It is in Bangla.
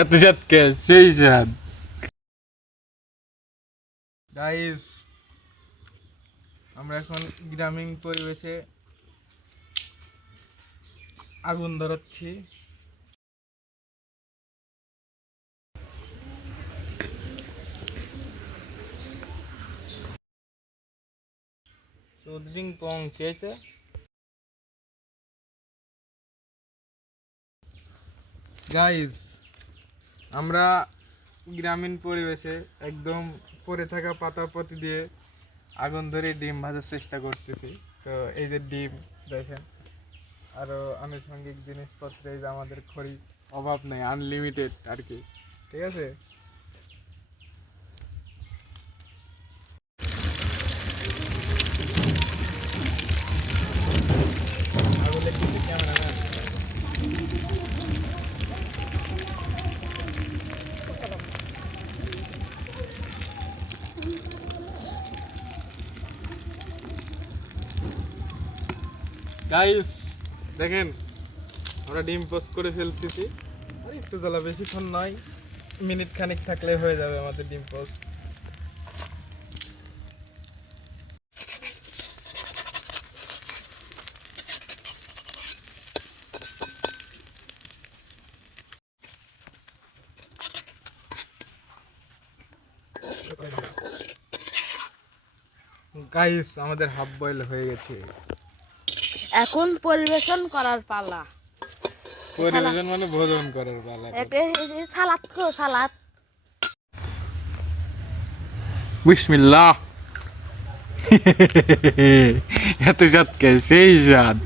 এত স্বাদ কে সেই স্বাদ। গাইস, আমরা এখন গ্রামীণ পরিবেশে আগুন ধরাচ্ছি। চৌধুরী পং খেয়েছে। গাইস, আমরা গ্রামীণ পরিবেশে একদম পড়ে থাকা পাতাপতি দিয়ে আগুন ধরে ডিম ভাজার চেষ্টা করতেছি। তো এই যে ডিম দেখেন, আরও আনুষঙ্গিক জিনিসপত্র, এই যে আমাদের খড়ি, অভাব নেই, আনলিমিটেড আর কি। ঠিক আছে, আগুনের দিকে ক্যামেরাম্যান। গাইস দেখেন, আমরা ডিম পোস্ট করে ফেলতেছি। আর একটু জ্বালা, বেশিক্ষণ নয়, মিনিট খানিক থাকলে হয়ে যাবে আমাদের ডিম পোস্ট। গাইস, আমাদের হাফ বয়েল হয়ে গেছে। এখন পরিবেশন করার পালা। পরিবেশন মানে ভোজন করার পালা। সালাদ খো, সালাদ। বিসমিল্লাহ। এত স্বাদ কে সেই স্বাদ।